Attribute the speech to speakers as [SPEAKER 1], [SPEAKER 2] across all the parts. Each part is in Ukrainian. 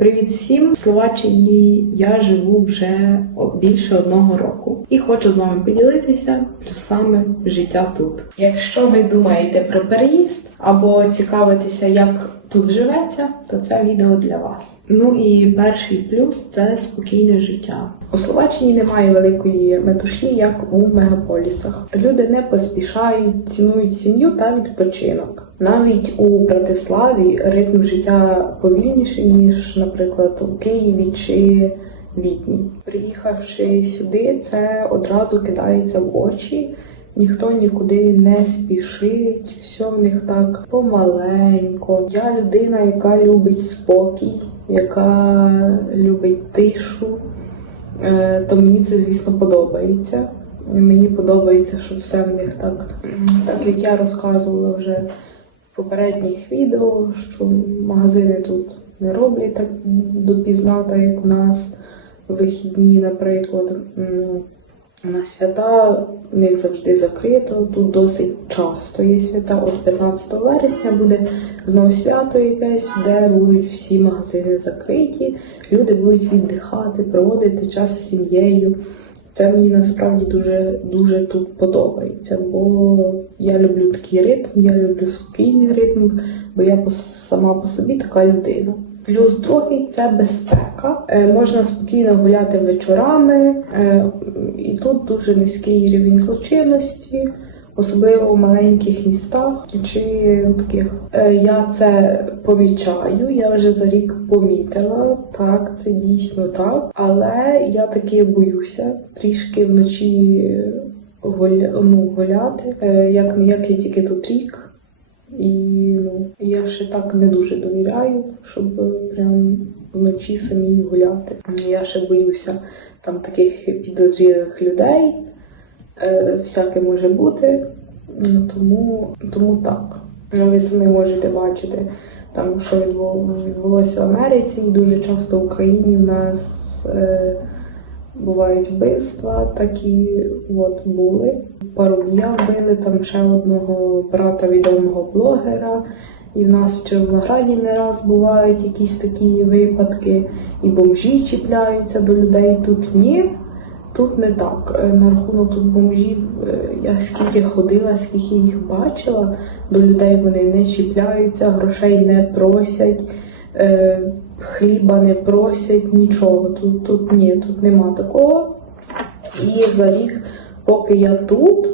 [SPEAKER 1] Привіт всім! В Словаччині я живу вже більше одного року і хочу з вами поділитися плюсами життя тут. Якщо ви думаєте про переїзд або цікавитеся, як тут живеться, то це відео для вас. Ну і перший плюс це спокійне життя. У Словаччині немає великої метушні, як у мегаполісах. Люди не поспішають, цінують сім'ю та відпочинок. Навіть у Братиславі ритм життя повільніший, ніж, наприклад, у Києві чи Відні. Приїхавши сюди, це одразу кидається в очі. Ніхто нікуди не спішить, все в них так помаленько. Я людина, яка любить спокій, яка любить тишу. Е, то мені це, звісно, подобається. Мені подобається, що все в них так, так як я розказувала вже в попередніх відео, що магазини тут не роблять так допізна, як у нас вихідні, наприклад. На свята в них завжди закрито. Тут досить часто є свята. От 15 вересня буде знову свято якесь, де будуть всі магазини закриті. Люди будуть віддихати, проводити час з сім'єю. Це мені насправді дуже дуже тут подобається, бо я люблю такий ритм, я люблю спокійний ритм, бо я сама по собі така людина. Плюс другий це безпека. Е, можна спокійно гуляти вечорами, е, і тут дуже низький рівень злочинності, особливо в маленьких містах чи таких. Е, я це помічаю, я вже за рік помітила. Так, це дійсно так. Але я таки боюся трішки вночі гуля, ну, гуляти, як, як я тільки тут рік. І ну, я ще так не дуже довіряю, щоб прям вночі самі гуляти. Я ще боюся там таких підозрілих людей. Е, всяке може бути. Ну, Тому, тому так. Ну, Ви самі можете бачити, там, що відбу- відбулося в Америці, і дуже часто в Україні в нас е, бувають вбивства, такі от були. Парубія вбили, там ще одного брата відомого блогера. І в нас в Червонограді не раз бувають якісь такі випадки, і бомжі чіпляються до людей. Тут ні, тут не так. Е, На рахунок тут бомжів, е, я скільки ходила, скільки їх бачила, до людей вони не чіпляються, грошей не просять, е, хліба не просять, нічого. Тут, тут ні, тут нема такого. І за рік, поки я тут,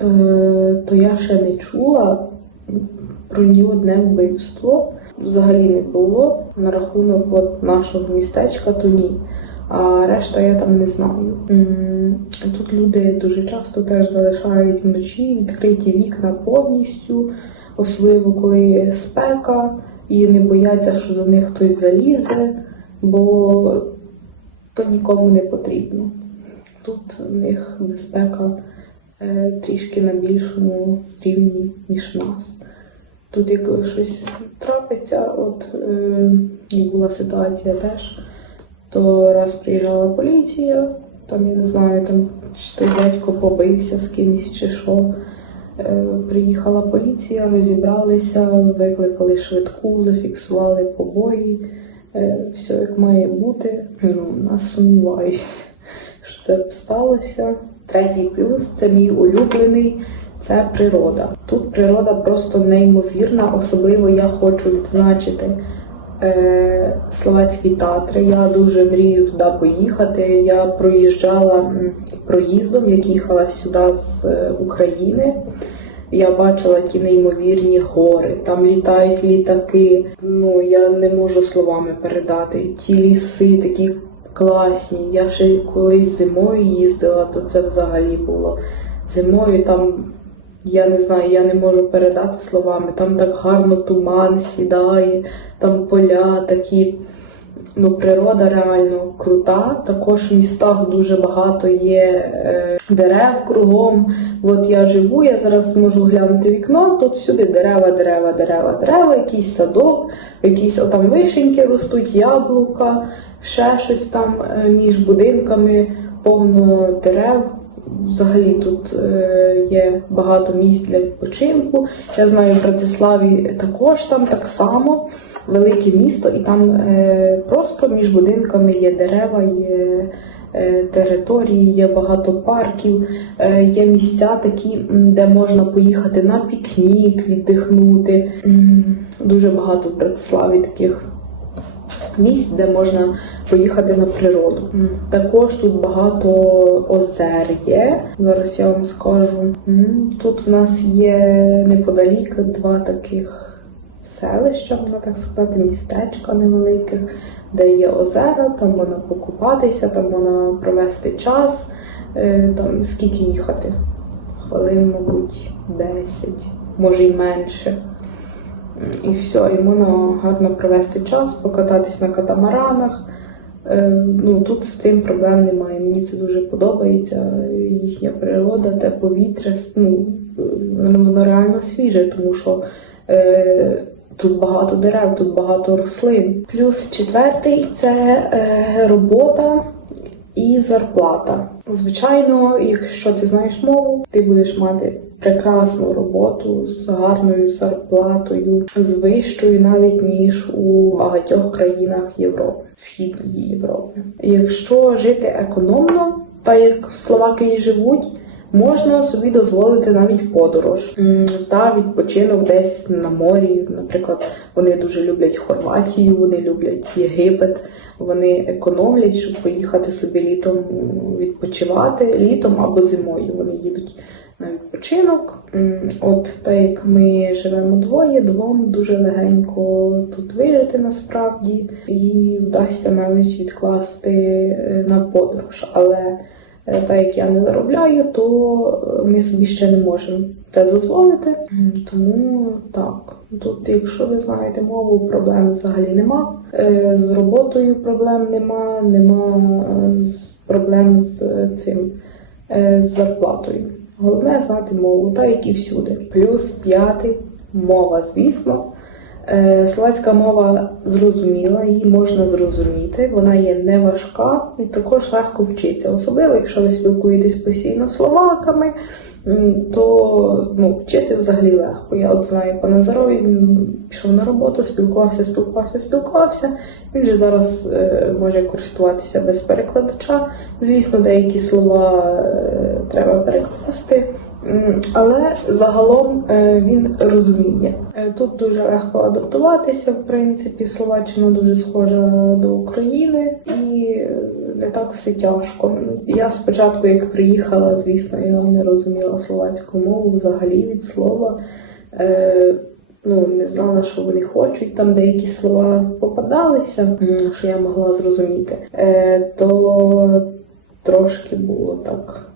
[SPEAKER 1] е, то я ще не чула про ні одне вбивство. Взагалі не було. На рахунок от нашого містечка, то ні. А решта я там не знаю. Тут люди дуже часто теж залишають вночі відкриті вікна повністю, особливо коли спека, і не бояться, що до них хтось залізе, бо то нікому не потрібно. Тут в них безпека е, трішки на більшому рівні, ніж нас. Тут як щось трапиться, от е, і була ситуація теж, то раз приїжджала поліція, там я не знаю, там чи той дядько побився з кимось чи що. Е, приїхала поліція, розібралися, викликали швидку, зафіксували побої. Е, все як має бути. Ну, нас сумніваюся, що це б сталося. Третій плюс це мій улюблений. Це природа. Тут природа просто неймовірна. Особливо я хочу відзначити Словацькі Татри. Я дуже мрію туди поїхати. Я проїжджала проїздом, як їхала сюди з е, України. Я бачила ті неймовірні гори, там літають літаки. Ну я не можу словами передати. Ті ліси такі класні. Я ще колись зимою їздила, то це взагалі було. Зимою там я не знаю, я не можу передати словами. Там так гарно туман сідає, там поля такі. Ну, природа реально крута. Також в містах дуже багато є е, дерев кругом. От я живу, я зараз можу глянути вікно, тут всюди дерева, дерева, дерева, дерева, якийсь садок, якісь отам вишеньки ростуть, яблука, ще щось там е, між будинками, повно дерев. Взагалі тут е, є багато місць для відпочинку. Я знаю, в Братиславі також там так само. велике місто, і там е, просто між будинками є дерева, є е, території, є багато парків, є місця такі, де можна поїхати на пікнік, віддихнути. Дуже багато в Братиславі таких місць, де можна поїхати на природу. Також тут багато озер є. Зараз я вам скажу. Тут в нас є неподалік два таких селища, можна так сказати, містечка невеликих, де є озера, там можна покупатися, там можна провести час. Е, Там скільки їхати? Хвилин, мабуть, 10, може й менше. І все, і можна гарно провести час, покататись на катамаранах. Е, Ну, тут з цим проблем немає. Мені це дуже подобається. Їхня природа, те повітря, ну, воно реально свіже, тому що е, тут багато дерев, тут багато рослин. Плюс четвертий це е, робота і зарплата. Звичайно, якщо ти знаєш мову, ти будеш мати прекрасну роботу з гарною зарплатою, з вищою навіть ніж у багатьох країнах Європи, Східної Європи. Якщо жити економно, так як словаки живуть. Можна собі дозволити навіть подорож та відпочинок десь на морі. Наприклад, вони дуже люблять Хорватію, вони люблять Єгипет. Вони економлять, щоб поїхати собі літом відпочивати літом або зимою. Вони їдуть на відпочинок. От так як ми живемо двоє, двом дуже легенько тут вижити насправді, і вдасться навіть відкласти е, на подорож. Але е, так як я не заробляю, то е, ми собі ще не можемо це дозволити. Тому так, тут, якщо ви знаєте мову, проблем взагалі нема. Е, З роботою проблем нема, нема е, проблем з е, цим з зарплатою. Головне знати мову, так як і всюди. Плюс п'ятий мова, звісно. Словацька мова зрозуміла, її можна зрозуміти. Вона є не важка і також легко вчиться. Особливо, якщо ви спілкуєтесь постійно словаками, то ну, вчити взагалі легко. Я от знаю по Назарові, він пішов на роботу, спілкувався, спілкувався, спілкувався. Він же зараз е, може користуватися без перекладача. Звісно, деякі слова е, треба перекласти. Але загалом е, він розуміє. Е, Тут дуже легко адаптуватися, в принципі, Словаччина дуже схожа до України і не так все тяжко. Я спочатку, як приїхала, звісно, я не розуміла словацьку мову взагалі від слова. Е, Ну, не знала, що вони хочуть. Там деякі слова попадалися, що я могла зрозуміти. То трошки було так.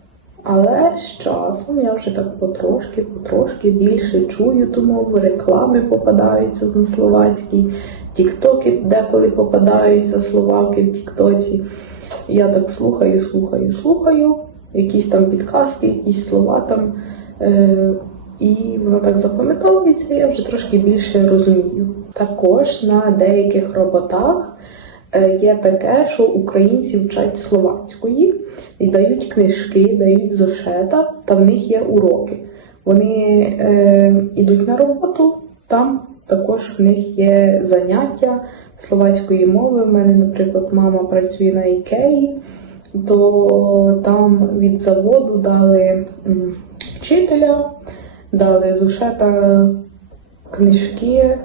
[SPEAKER 1] Але з часом я вже так потрошки, потрошки більше чую ту мову, реклами попадаються на словацькій, тіктоки деколи попадаються словаки в тіктоці. Я так слухаю, слухаю, слухаю, якісь там підказки, якісь слова там. Е- і воно так запам'ятовується, я вже трошки більше розумію. Також на деяких роботах є таке, що українці вчать словацької і дають книжки, дають зошета, та в них є уроки. Вони е, йдуть на роботу, там також в них є заняття словацької мови. У мене, наприклад, мама працює на ікеї, то там від заводу дали вчителя, дали зошета, книжки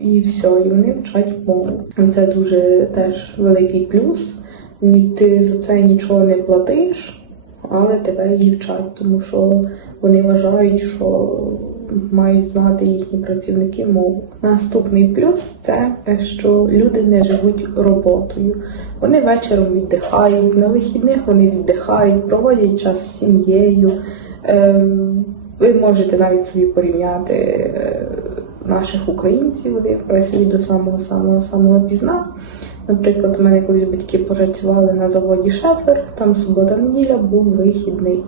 [SPEAKER 1] і все, і вони вчать мову. Це дуже теж великий плюс. Ти за це нічого не платиш, але тебе її вчать, тому що вони вважають, що мають знати їхні працівники мову. Наступний плюс це що люди не живуть роботою. Вони вечором віддихають, на вихідних вони віддихають, проводять час з сім'єю. Е, Ви можете навіть собі порівняти е, наших українців, вони працюють до самого самого самого пізна. Наприклад, у мене колись батьки працювали на заводі Шефер, там субота-неділя був вихідний.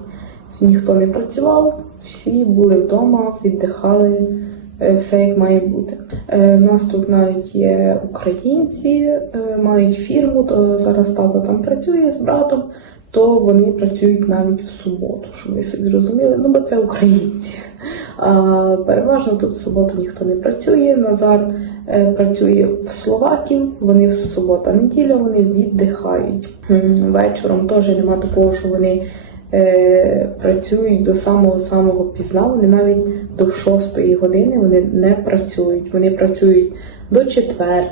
[SPEAKER 1] Ніхто не працював, всі були вдома, віддихали, е, все як має бути. Е, У нас тут навіть є українці, е, мають фірму, то зараз тато там працює з братом, то вони працюють навіть в суботу, щоб ви собі розуміли, ну бо це українці. Переважно тут в суботу ніхто не працює. Назар е, працює в Словаків, вони в субота-неділя вони віддихають. Вечором теж нема такого, що вони е, працюють до самого самого пізна. Вони навіть до 6 години вони не працюють. Вони працюють до 4,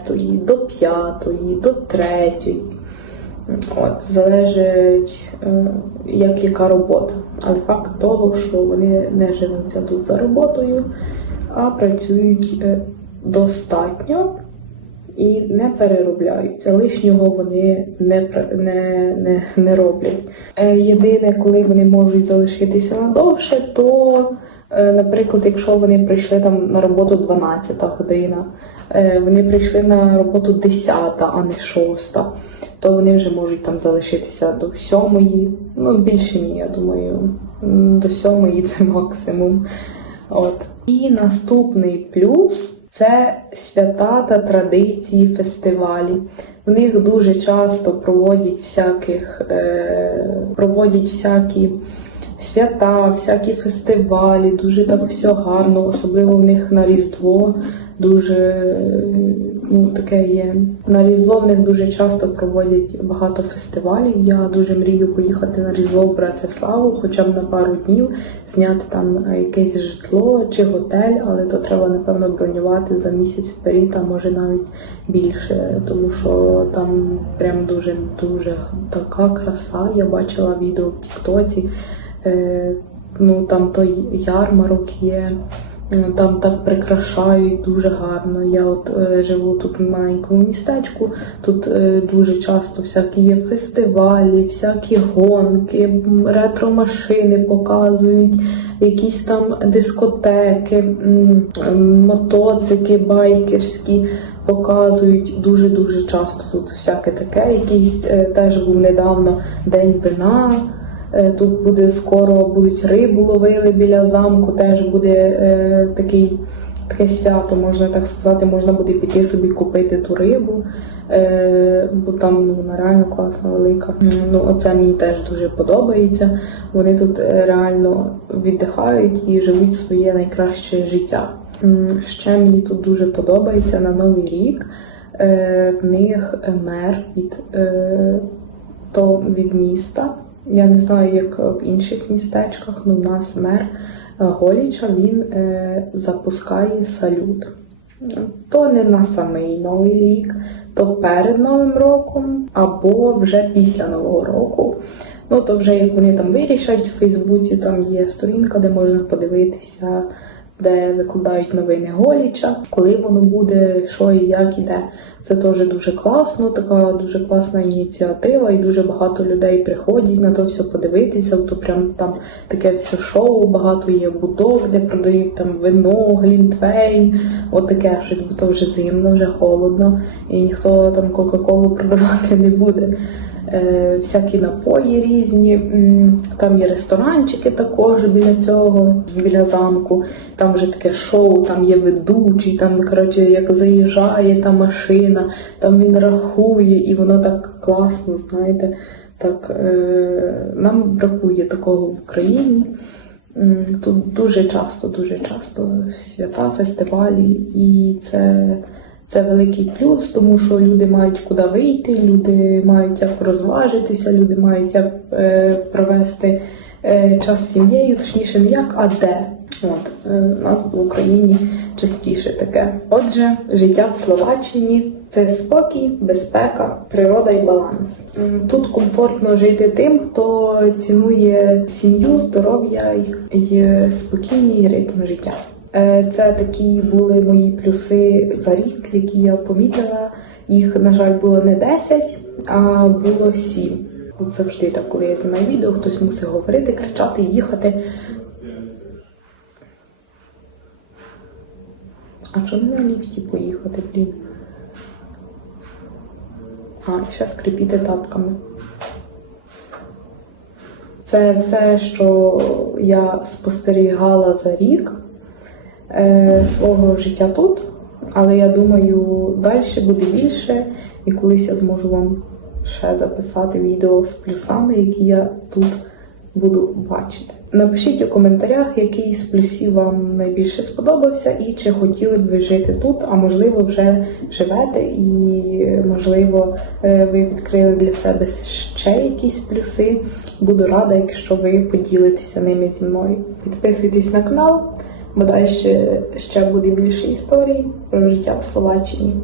[SPEAKER 1] до 5, до 3. От, залежить, е, як яка робота. Але факт того, що вони не живуться тут за роботою, а працюють е, достатньо і не переробляються. Лишнього вони не, не, не, не роблять. Е, Єдине, коли вони можуть залишитися надовше, то, наприклад, якщо вони прийшли там на роботу 12 година, вони прийшли на роботу 10, а не 6, то вони вже можуть там залишитися до 7, ну більше ні, я думаю, до 7 це максимум. От. І наступний плюс це свята та традиції фестивалі. В них дуже часто проводять всяких, е, проводять всякі свята, всякі фестивалі, дуже так все гарно, особливо в них на Різдво. Дуже ну, таке є. На Різдво в них дуже часто проводять багато фестивалів. Я дуже мрію поїхати на Різдво в Братиславу, хоча б на пару днів, зняти там е, якесь житло чи готель, але то треба, напевно, бронювати за місяць вперед, а може навіть більше, тому що там прям дуже дуже така краса. Я бачила відео в Тіктоці. Е, ну там той ярмарок є. Ну, Там так прикрашають дуже гарно. Я от е, живу тут в маленькому містечку. Тут е, дуже часто всякі є фестивалі, всякі гонки, ретро-машини показують, якісь там дискотеки, мотоцики байкерські показують дуже дуже часто тут всяке таке. Якийсь е, теж був недавно день вина. Е, Тут буде скоро будуть рибу ловили біля замку, теж буде е, такий, таке свято, можна так сказати, можна буде піти собі купити ту рибу, е, бо там ну, вона реально класна, велика. Ну, оце мені теж дуже подобається. Вони тут е, реально віддихають і живуть своє найкраще життя. Ще мені тут дуже подобається на Новий рік. Е, В них мер від, е, то від міста. Я не знаю, як в інших містечках, але в нас мер е, Голіча він е, запускає салют. То не на самий Новий рік, то перед Новим роком, або вже після Нового року. Ну, то вже як вони там вирішать в Фейсбуці, там є сторінка, де можна подивитися, де викладають новини Голіча, коли воно буде, що і як іде. Це теж дуже класно, така дуже класна ініціатива, і дуже багато людей приходять на то все подивитися. То прям там таке все шоу, багато є будок, де продають там вино, глінтвейн, от таке щось, бо то вже зимно, вже холодно, і ніхто там Кока-Колу продавати не буде. Е, всякі напої різні. Там є ресторанчики також біля цього, біля замку. Там вже таке шоу, там є ведучий, там, коротше, як заїжджає та машина, там він рахує, і воно так класно, знаєте. Так, е, нам бракує такого в Україні. Тут дуже часто, дуже часто свята, фестивалі, і це, це великий плюс, тому що люди мають куди вийти, люди мають як розважитися, люди мають як е, провести е, час з сім'єю, точніше, не як, а де. От, е, у нас в Україні частіше таке. Отже, життя в Словаччині це спокій, безпека, природа і баланс. Тут комфортно жити тим, хто цінує сім'ю, здоров'я і спокійний ритм життя. Е, Це такі були мої плюси за рік, які я помітила. Їх, на жаль, було не 10, а було 7. От завжди так, коли я знімаю відео, хтось мусить говорити, кричати, їхати. А чому на ліфті поїхати, блін? А, ще скрипіти тапками. Це все, що я спостерігала за рік е, свого життя тут. Але я думаю, далі буде більше, і колись я зможу вам ще записати відео з плюсами, які я тут буду бачити. Напишіть у коментарях, який з плюсів вам найбільше сподобався, і чи хотіли б ви жити тут, а можливо, вже живете, і можливо, е, ви відкрили для себе ще якісь плюси. Буду рада, якщо ви поділитеся ними зі мною. Підписуйтесь на канал, бо ще, ще буде більше історій про життя в Словаччині.